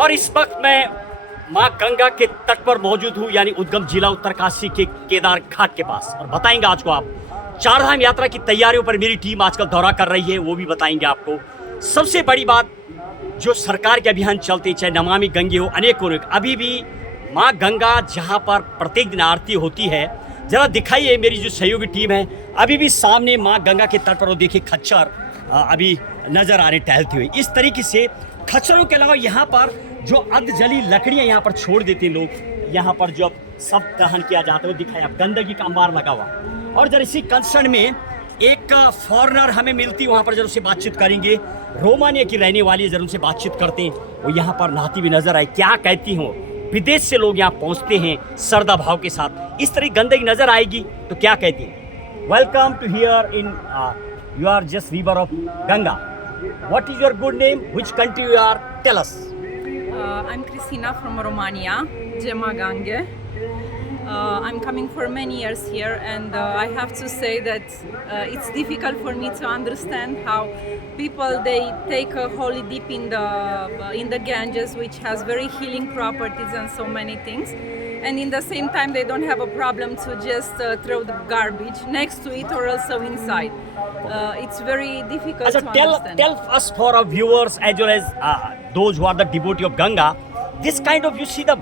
और इस वक्त मैं माँ गंगा के तट पर मौजूद हूँ, यानी उद्गम जिला उत्तरकाशी के केदार घाट के पास। और बताएंगे आज को आप चारधाम यात्रा की तैयारियों पर मेरी टीम आजकल दौरा कर रही है, वो भी बताएंगे आपको। सबसे बड़ी बात, जो सरकार के अभियान चलते, चाहे नमामि गंगे हो, अनेकों, अभी भी माँ गंगा जहाँ पर प्रत्येक दिन आरती होती है, जरा दिखाइए मेरी जो सहयोगी टीम है। अभी भी सामने माँ गंगा के तट पर वो देखिए खच्चर अभी नजर आ रहे टहलते हुए। इस तरीके से खच्चरों के अलावा यहाँ पर जो अर्धजली लकड़ियाँ यहाँ पर छोड़ देते हैं लोग, यहाँ पर जब सब दहन किया जाता है, दिखाया गंदगी का अंबार लगा हुआ। और जरा इसी कंसर्न में एक फॉरेनर हमें मिलती, वहाँ पर जरूर से बातचीत करेंगे। रोमानिया की रहने वाली है, जरूर से बातचीत करते हैं। वो यहाँ पर नहाती हुई नजर आए, क्या कहती हो। विदेश से लोग यहाँ पहुँचते हैं श्रद्धा भाव के साथ, इस तरह गंदगी नजर आएगी तो क्या कहती हैं। Welcome to here in you are just river of Ganga. What is your good name, which country you are, tell us. I'm Cristina from Romania, Gema Gange. I'm coming for many years here, and I have to say that it's difficult for me to understand how people they take a holy dip in the Ganges, which has very healing properties and so many things, and in the same time they don't have a problem to just throw the garbage next to it or also inside. It's very difficult to understand. Tell us, for our viewers as well as those who are the devotee of Ganga, this kind of, you see the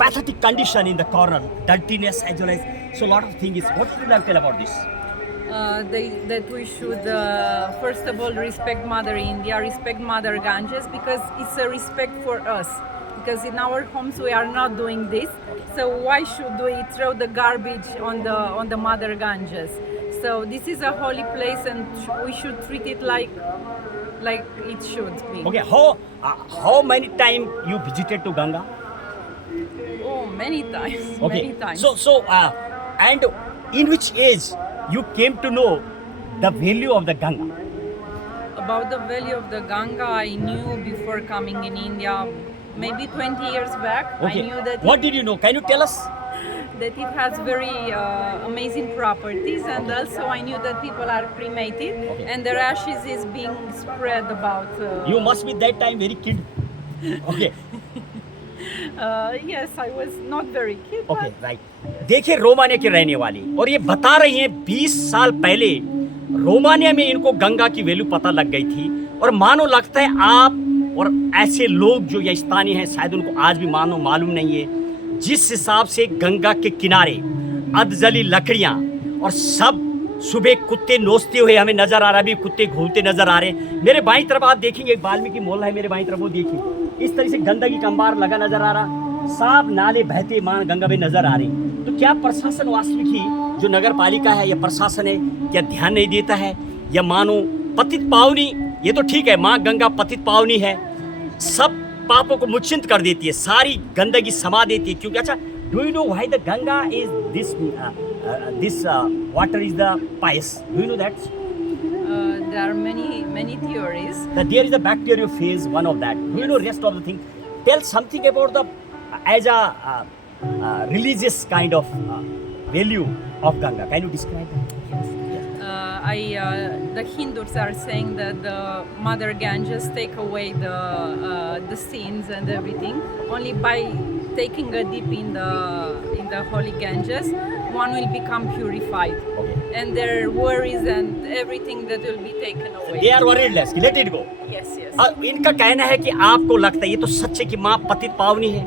pathetic condition in the corner, dirtiness as well as so lot of things. What would you like to tell about this? That we should first of all respect Mother India, respect Mother Ganges, because it's a respect for us. Because in our homes we are not doing this, so why should we throw the garbage on the Mother Ganges? So this is a holy place, and we should treat it like it should be. Okay, how many time you visited to Ganga? Oh, many times. Okay, Many times. so and in which age you came to know the value of the Ganga? About the value of the Ganga, I knew before coming in India, maybe 20 years back. Okay, I knew that what did you know? Can you tell us? that it has very amazing properties, and also I knew that people are cremated, Okay. and their ashes is being spread about. You must be that time very kid. Okay. Yes, I was not very kid. Okay right. देखिए Romania की रहने वाली, और ये बता रही हैं 20 साल पहले रोमानिया में इनको गंगा की वैल्यू पता लग गई थी। और मानो लगता है आप और ऐसे लोग जो ये स्थानीय हैं, शायद उनको आज भी मानो मालूम नहीं है जिस हिसाब से गंगा के किनारे अधजली लकड़ियाँ और सब सुबह कुत्ते नोचते हुए हमें नजर आ रहा है। अभी कुत्ते घूमते नजर आ रहे हैं। मेरे बाईं तरफ आप देखेंगे वाल्मीकि मोहल्ला है, मेरे बाईं तरफ वो देखिए, इस तरह से गंदगी का अंबार लगा नजर आ रहा, साफ नाले बहते मां गंगा में नजर आ रही। तो क्या प्रशासन वास्तविक ही जो नगर पालिका है या प्रशासन है, क्या ध्यान नहीं देता है, या मानो पतित पावनी, ये तो ठीक है, माँ गंगा पतित पावनी है, सब पापों को मुचिंत कर देती है, सारी गंदगी समा देती है। क्योंकि अच्छा, do you know why the Ganga is this water is the pious, do you know that? There are many theories. That there is a bacteriophage, one of that. Do you know rest of the thing? Tell something about the as a religious kind of value of Ganga. Can you describe that? The Hindus are saying that the Mother Ganges take away the sins and everything. Only by taking a dip in the holy Ganges, one will become purified. Okay. And their worries and everything that will be taken away. They are worried less. Let it go. Yes, yes. इनका कहना है कि आपको लगता है, ये तो सच है कि माँ पतित पावनी है,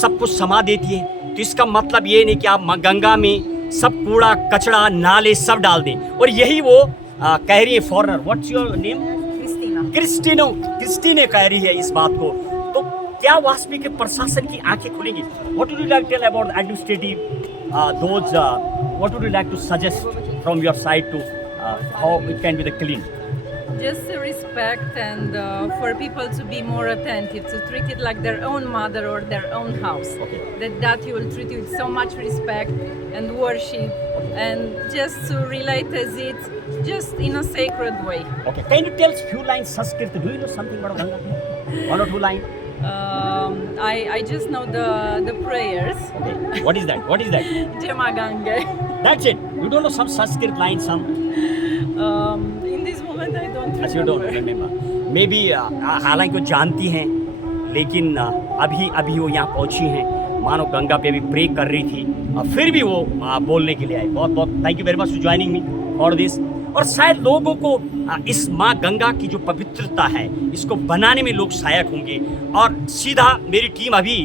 सब कुछ समा देती है, तो इसका मतलब ये नहीं कि आप माँ गंगा में सब कूड़ा कचड़ा नाले सब डाल दें। और यही वो कह रही है foreigner. What's your name? Christina. क्रिस्टीने कह रही है इस बात को। तो क्या वास्तविक प्रशासन की आंखें खुलेंगी? What would you like to tell about administrative those what would you like to suggest from your side to how it can be the clean? Just respect, and for people to be more attentive, to treat it like their own mother or their own house. Okay. That you will treat it with so much respect and worship, and just to relate as it just in a sacred way. Okay, can you tell few lines Sanskrit? Do you know something about Ganga? One or two lines? I just know the prayers. Okay, what is that? What is that? Gema Gange. That's it. You don't know some Sanskrit lines, some? In this moment I don't As you don't remember. remember. Maybe हालांकि वो जानती हैं, लेकिन अभी वो यहाँ पहुंची हैं, मानो गंगा पे अभी प्रे कर रही थी और फिर भी वो बोलने के लिए आई। बहुत बहुत thank you very much for joining me for this. और शायद लोगों को इस माँ गंगा की जो पवित्रता है इसको बनाने में लोग सहायक होंगे। और सीधा मेरी टीम अभी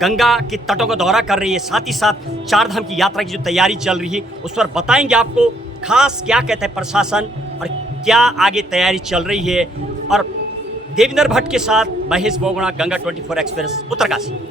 गंगा के तटों का दौरा कर रही है, साथ ही साथ चार धाम की यात्रा की जो तैयारी चल रही है उस पर बताएंगे आपको खास क्या कहते हैं प्रशासन और क्या आगे तैयारी चल रही है। और देवेंद्र भट्ट के साथ महेश बोगड़ा, गंगा 24 एक्सप्रेस, उत्तरकाशी।